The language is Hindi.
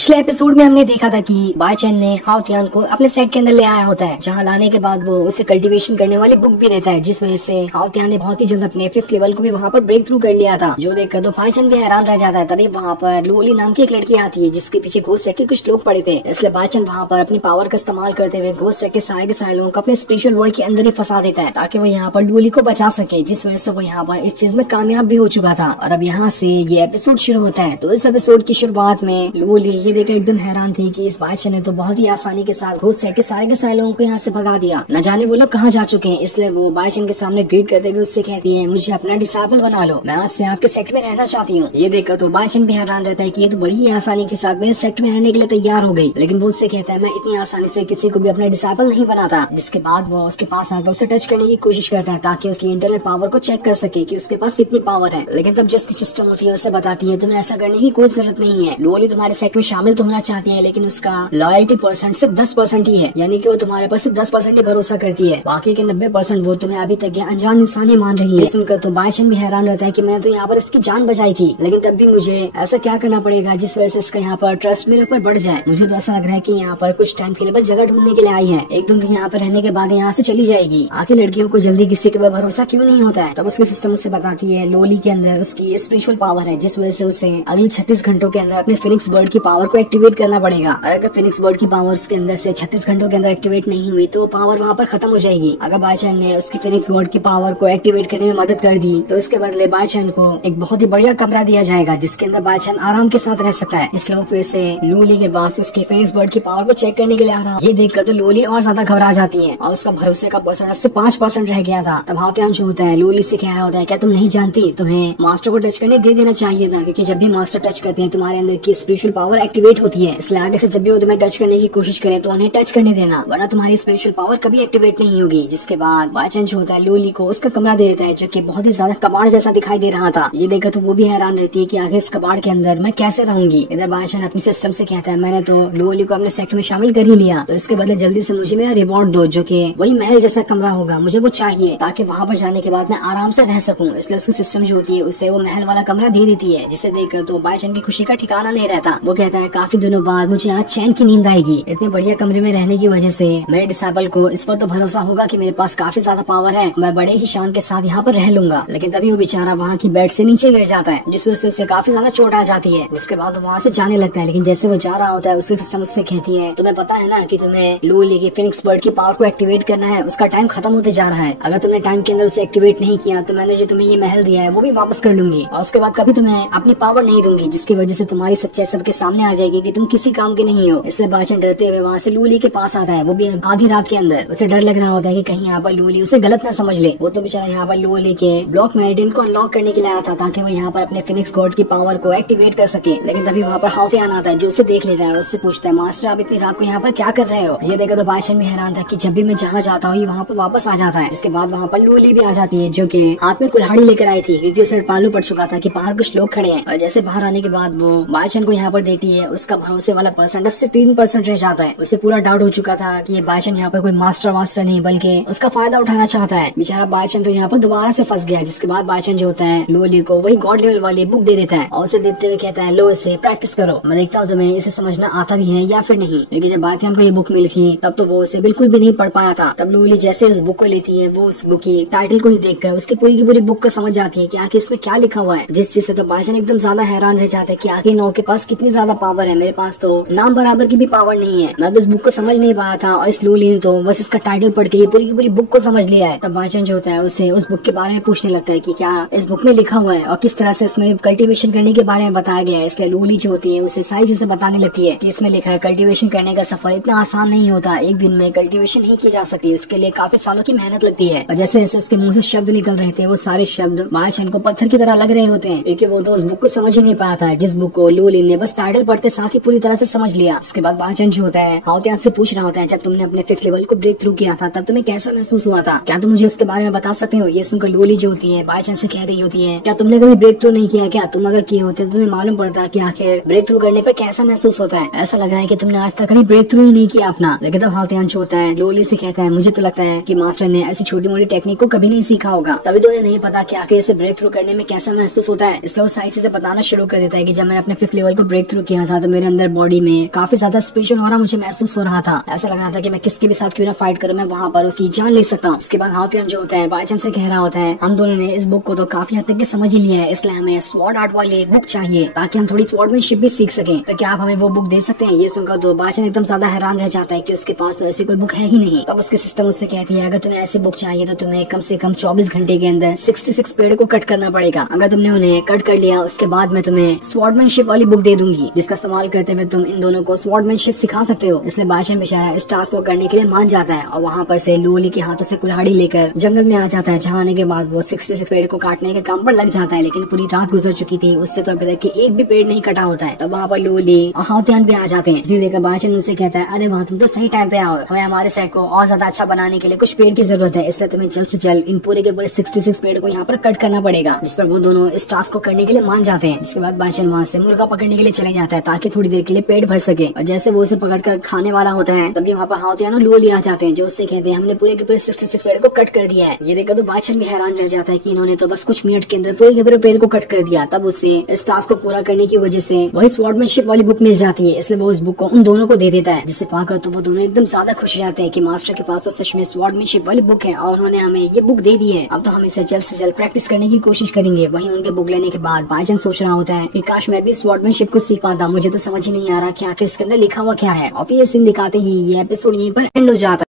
पिछले एपिसोड में हमने देखा था कि बाईचैन ने हाओ तियान को अपने सेट के अंदर ले आया होता है, जहां लाने के बाद वो उसे कल्टीवेशन करने वाली बुक भी देता है, जिस वजह से हाओ तियान ने बहुत ही जल्द अपने 5th लेवल को भी वहां पर ब्रेक थ्रू कर लिया था। जो देखकर तो बाईचैन भी हैरान रह जाता है। तभी वहां पर लुओली नाम की एक लड़की आती है, जिसके पीछे घोस्ट सेट के कुछ लोग पड़े थे। इसलिए बाईचैन वहां पर अपनी पावर का इस्तेमाल करते हुए घोस्ट सेट के सारे लोगों को अपने स्पिरिचुअल वर्ल्ड के अंदर ही फंसा देता है, ताकि वो यहाँ पर लुओली को बचा सके, जिस वजह से वो यहाँ पर इस चीज में कामयाब भी हो चुका था। और अब यहाँ से ये एपिसोड शुरू होता है। तो इस एपिसोड की शुरुआत में लुओली ये देखकर एकदम हैरान थी कि इस बादशाह ने तो बहुत ही आसानी के साथ घोस्ट सेट के सारे लोगों को यहाँ से भगा दिया, न जाने वो लोग कहाँ जा चुके हैं। इसलिए वो बादशाह के सामने ग्रीट करते हुए उससे कहती है, मुझे अपना डिसाइपल बना लो, मैं आज से आपके सेक्ट में रहना चाहती हूँ। ये देखकर तो बादशाह भी हैरान रहता है कि ये तो बड़ी ही आसानी के साथ मेरे सेक्ट में रहने के लिए तैयार हो गई। लेकिन वो उससे कहता है, मैं इतनी आसानी से किसी को भी अपना डिसाइपल नहीं बनाता। जिसके बाद वो उसके पास आकर उसे टच करने की कोशिश करता है, ताकि उसकी इंटरनल पावर को चेक कर सके कि उसके पास कितनी पावर है। लेकिन तब जो उसकी सिस्टम होती है उसे बताती है, तुम्हें ऐसा करने की कोई जरूरत नहीं है। लुओली तुम्हारे सेक्ट में शामिल तो होना चाहती है, लेकिन उसका लॉयल्टी परसेंट सिर्फ 10% ही है, यानी कि वो तुम्हारे पर सिर्फ 10% ही भरोसा करती है। बाकी के 90% वो तुम्हें अभी तक अनजान इंसान ही मान रही है। सुनकर तो बादशाह भी हैरान रहता है कि मैं तो यहाँ पर इसकी जान बचाई थी, लेकिन तब भी मुझे ऐसा क्या करना पड़ेगा जिस वजह से इसका यहाँ पर ट्रस्ट मेरे ऊपर बढ़ जाए। मुझे तो ऐसा लग रहा है कि यहाँ पर कुछ टाइम के लिए बस जगह ढूंढने के लिए आई है, एक दो दिन यहाँ पर रहने के बाद यहाँ से चली जाएगी। आखिर लड़कियों को जल्दी किसी के ऊपर भरोसा क्यों नहीं होता है। तब उसके सिस्टम उससे बताती है, लुओली के अंदर उसकी स्पिरिचुअल पावर है, जिस वजह से उसे अगले 36 घंटों के अंदर अपने फिनिक्स बर्ड की पावर को एक्टिवेट करना पड़ेगा। और अगर फिनिक्स बर्ड की पावर उसके अंदर से 36 घंटों के अंदर एक्टिवेट नहीं हुई तो वो पावर वहाँ पर खत्म हो जाएगी। अगर बादशाह ने उसकी फिनिक्स बर्ड की पावर को एक्टिवेट करने में मदद कर दी तो इसके बदले बादशाह को एक बहुत ही बढ़िया कमरा दिया जाएगा, जिसके अंदर बादशाह आराम के साथ रह सकता है। इसलिए वो फिर से लुओली के पास उसकी फिनिक्स बर्ड की पावर को चेक करने के लिए आ रहा। ये देखकर तो लुओली और ज्यादा घबरा जाती है और उसका भरोसे का परसेंट से 5% रह गया था। तब हाओ तियान जो होता है लुओली से कह रहा होता है, क्या तुम नहीं जानती, तुम्हें मास्टर को टच करने दे देना चाहिए था, क्योंकि जब भी मास्टर टच करते हैं तुम्हारे अंदर की स्पिरिचुअल पावर एक्टिवेट होती है। इसलिए आगे से जब भी वो तुम्हें टच करने की कोशिश करें तो उन्हें टच करने देना, वरना तुम्हारी स्पिरिचुअल पावर कभी एक्टिवेट नहीं होगी। जिसके बाद बादशाह जो होता है लुओली को उसका कमरा दे देता है, जो कि बहुत ही ज्यादा कबाड़ जैसा दिखाई दे रहा था। ये देखकर तो वो भी हैरान रहती है कि आगे इस कबाड़ के अंदर मैं कैसे रहूंगी। इधर बादशाह अपने सिस्टम से कहता है, मैंने तो लुओली को अपने सेक्ट में शामिल कर ही लिया, तो इसके बदले जल्दी से मुझे मेरा रिवॉर्ड दो, जो कि वही महल जैसा कमरा होगा, मुझे वो चाहिए, ताकि वहाँ पर जाने के बाद मैं आराम से रह सकूँ। इसलिए उसकी सिस्टम जो होती है उसे वो महल वाला कमरा दे देती है, जिसे देखकर तो बादशाह की खुशी का ठिकाना नहीं रहता। वो कहता है, काफी दिनों बाद मुझे आज चैन की नींद आएगी। इतने बढ़िया कमरे में रहने की वजह से मेरे डिसाइपल को इस पर तो भरोसा होगा कि मेरे पास काफी ज्यादा पावर है, मैं बड़े ही शान के साथ यहाँ पर रह लूंगा। लेकिन तभी वो बेचारा वहाँ की बेड से नीचे गिर जाता है, जिस वजह से उसे काफी ज्यादा चोट आ जाती है। जिसके बाद वो वहाँ से जाने लगता है। लेकिन जैसे वो जा रहा होता है उसकी सिस्टम उससे कहती है, तुम्हें पता है ना कि तुम्हें लुओली की फिनिक्स बर्ड की पावर को एक्टिवेट करना है, उसका टाइम खत्म होते जा रहा है। अगर तुमने टाइम के अंदर उसे एक्टिवेट नहीं किया तो मैंने जो तुम्हें ये महल दिया है वो भी वापस कर लूंगी, और उसके बाद कभी तुम्हें अपनी पावर नहीं दूंगी, जिसकी वजह से तुम्हारी सच्चाई सबके सामने आ जाएगी कि तुम किसी काम के नहीं हो। इसलिए बादशाह डरते हुए वहाँ से लुओली के पास आता है, वो भी आधी रात के अंदर। उसे डर लग रहा होता है कि कहीं यहाँ पर लुओली उसे गलत ना समझ ले। वो तो बेचारा यहाँ पर लुओली के ब्लॉक मेरिडियन को अनलॉक करने के लिए आया था, ताकि वो यहाँ पर अपने फिनिक्स गॉड की पावर को एक्टिवेट कर सके। लेकिन तभी वहाँ पर हाओ तियान आता है, जो उसे देख लेता है और उससे पूछता है, मास्टर आप इतनी रात को यहाँ पर क्या कर रहे हो। ये देखकर तो बादशाह भी हैरान था कि जब भी मैं जहाँ जाता हूँ वहाँ पर वापस आ जाता है। इसके बाद वहाँ पर लुओली भी आ जाती है, जो कि हाथ में कुल्हाड़ी लेकर आई थी, क्योंकि उसे मालूम पड़ चुका था कि बाहर कुछ लोग खड़े हैं। और जैसे बाहर आने के बाद वो बादशाह को यहाँ पर देखती है, उसका भरोसे वाला परसेंट अब से 3% रह जाता है। उसे पूरा डाउट हो चुका था कि ये बादशाह यहाँ पर कोई मास्टर वास्टर नहीं, बल्कि उसका फायदा उठाना चाहता है। बेचारा बादशाह तो यहाँ पर दोबारा से फंस गया। जिसके बाद बादशाह जो होता है लुओली को वही गॉड लेवल वाली बुक दे देता है और उसे देते हुए कहता है, लो इसे प्रैक्टिस करो, मैं देखता हूँ तुम्हें इसे समझना आता भी है या फिर नहीं। क्योंकि जब बादशाह को ये बुक मिली थी तब तो वो उसे बिल्कुल भी नहीं पढ़ पाया था। तब लुओली जैसे उस बुक को लेती है, वो उस बुक की टाइटल को ही देखकर उसकी पूरी की पूरी बुक को समझ जाती है कि आखिर इसमें क्या लिखा हुआ है। जिस चीज से तो बादशाह एकदम ज्यादा हैरान रह जाता है कि आखिर नौ के पास कितनी ज्यादा पावर है, मेरे पास तो नाम बराबर की भी पावर नहीं है। मैं इस बुक को समझ नहीं पाया था और इस लुओली ने तो बस इसका टाइटल पढ़ के ये पूरी की पूरी बुक को समझ लिया है। तब बादशाह जो होता है उसे उस बुक के बारे में पूछने लगता है कि क्या इस बुक में लिखा हुआ है और किस तरह से इसमें कल्टीवेशन करने के बारे में बताया गया है। इसलिए लुओली जो होती है उसे सारी चीजें बताने लगती है कि इसमें लिखा है कल्टीवेशन करने का सफर इतना आसान नहीं होता, एक दिन में कल्टीवेशन नहीं की जा सकती, उसके लिए काफी सालों की मेहनत लगती है। और जैसे जैसे उसके मुंह से शब्द निकल रहे थे वो सारे शब्द बादशाह को पत्थर की तरह लग रहे होते हैं, क्योंकि वो तो उस बुक को समझ ही नहीं पाया था, जिस बुक को लुओली ने बस टाइटल पढ़ते साथ ही पूरी तरह से समझ लिया। उसके बाद बादशाह जो होता है हाओ तियान से पूछ रहा होता है, जब तुमने अपने 5th लेवल को ब्रेक थ्रू किया था तब तुम्हें कैसा महसूस हुआ था, क्या तुम मुझे उसके बारे में बता सकते हो। ये सुनकर लुओली जो होती है बादशाह से कह रही होती है, क्या तुमने कभी ब्रेक थ्रू नहीं किया क्या, तुम अगर किए होते तो तुम्हें मालूम पड़ता कि आखिर ब्रेक थ्रू करने पर कैसा महसूस होता है। ऐसा लग रहा है कि तुमने आज तक कभी ब्रेक थ्रू ही नहीं किया अपना। लेकिन तब हाओ तियान जो होता है लुओली से कहता है, मुझे तो लगता है कि मास्टर ने ऐसी छोटी मोटी टेक्निक को कभी नहीं सीखा होगा, तभी तो उन्हें नहीं पता कि आखिर इसे ब्रेक थ्रू करने में कैसा महसूस होता है। इसलिए वो सारी चीजें बताना शुरू कर देता है कि जब मैंने अपने 5th लेवल को ब्रेक थ्रू किया था तो मेरे अंदर बॉडी में काफी ज्यादा स्पेशल हो रहा मुझे महसूस हो रहा था। ऐसा लग रहा था कि मैं किसके भी साथ क्यों ना फाइट करूं, मैं वहाँ पर उसकी जान ले सकता हूँ। इसके बाद हाउतियान जो होता है बाई चांस से कह रहा होता है हम दोनों ने इस बुक को तो काफी हद तक समझ ही लिया है, इसलिए हमें स्वॉर्ड आर्ट वाली बुक चाहिए ताकि हम थोड़ी स्वॉर्डमैनशिप भी सीख सके। तो क्या आप हमें वो बुक दे सकते हैं? ये सुनकर तो बाई चांस एकदम ज्यादा हैरान रह जाता है कि उसके पास तो ऐसी कोई बुक है ही नहीं। तब उसके सिस्टम उससे कहती है अगर तुम्हें ऐसी बुक चाहिए तो तुम्हें कम से कम 24 घंटे के अंदर 66 पेड़ को कट करना पड़ेगा। अगर तुमने उन्हें कट कर लिया उसके बाद मैं तुम्हें स्वॉर्डमैनशिप वाली बुक दे दूंगी जिसका इस्तेमाल करते हुए तुम इन दोनों को स्वॉर्डमैनशिप सिखा सकते हो। इसलिए बाई चांस बेचारा इस टास्क को करने के लिए मान जाता है और वहाँ पर से लुओली के हाथों से कुल्हाड़ी लेकर जंगल में आ जाता है, जहाँ आने के बाद वो 66 पेड़ को काटने के काम पर लग जाता है। लेकिन पूरी रात गुजर चुकी थी, उससे तो अभी तक एक भी पेड़ नहीं कटा होता है। तो वहाँ पर लुओली और हाउतियान भी आ जाते हैं। जिसे देखकर बाई चांस उनसे कहता है अरे वाह तुम तो सही टाइम पे आओ, हमें हमारे सेट को और ज्यादा अच्छा बनाने के लिए कुछ पेड़ की जरूरत है, इसलिए तुम्हें जल्द से जल्द इन पूरे के पूरे 66 पेड़ को यहाँ पर कट करना पड़ेगा। जिस पर वो दोनों इस टास्क को करने के लिए मान जाते हैं। इसके बाद बाई चांस वहाँ से मुर्गा पकड़ने के लिए चले जाता है ताकि थोड़ी देर के लिए पेट भर सके। और जैसे वो उसे पकड़कर खाने वाला होता है तभी वहाँ पर हाउतियान और लुओली आ जाते हैं जो उससे कहते हैं हमने पूरे के पूरे 66 पेड़ को कट कर दिया है। ये देखकर तो बाई चांस भी हैरान रह जाता है कि इन्होंने तो बस कुछ मिनट के अंदर पूरे के पूरे पेड़ को कट कर दिया। तब उसे इस टास्क को पूरा करने की वजह से वही स्वॉर्डमैनशिप वाली बुक मिल जाती है, इसलिए वो उस बुक को उन दोनों को दे देता है। जिसे पाकर तो वो दोनों एकदम ज्यादा खुश हो जाते हैं कि मास्टर के पास तो सच में स्वॉर्डमैनशिप वाली बुक है और उन्होंने हमें ये बुक दे दी है। अब तो हम इसे जल्द से जल्द प्रैक्टिस करने की कोशिश करेंगे। वहीं उनके बुक लेने के बाद बाई चांस सोच रहा होता है कि काश मैं भी स्वॉर्डमैनशिप को सीख पाता, मुझे तो समझ ही नहीं आ रहा कि आखिर इसके अंदर लिखा हुआ क्या है। और फिर ये सीन दिखाते ही ये एपिसोड यहीं पर एंड हो जाता है।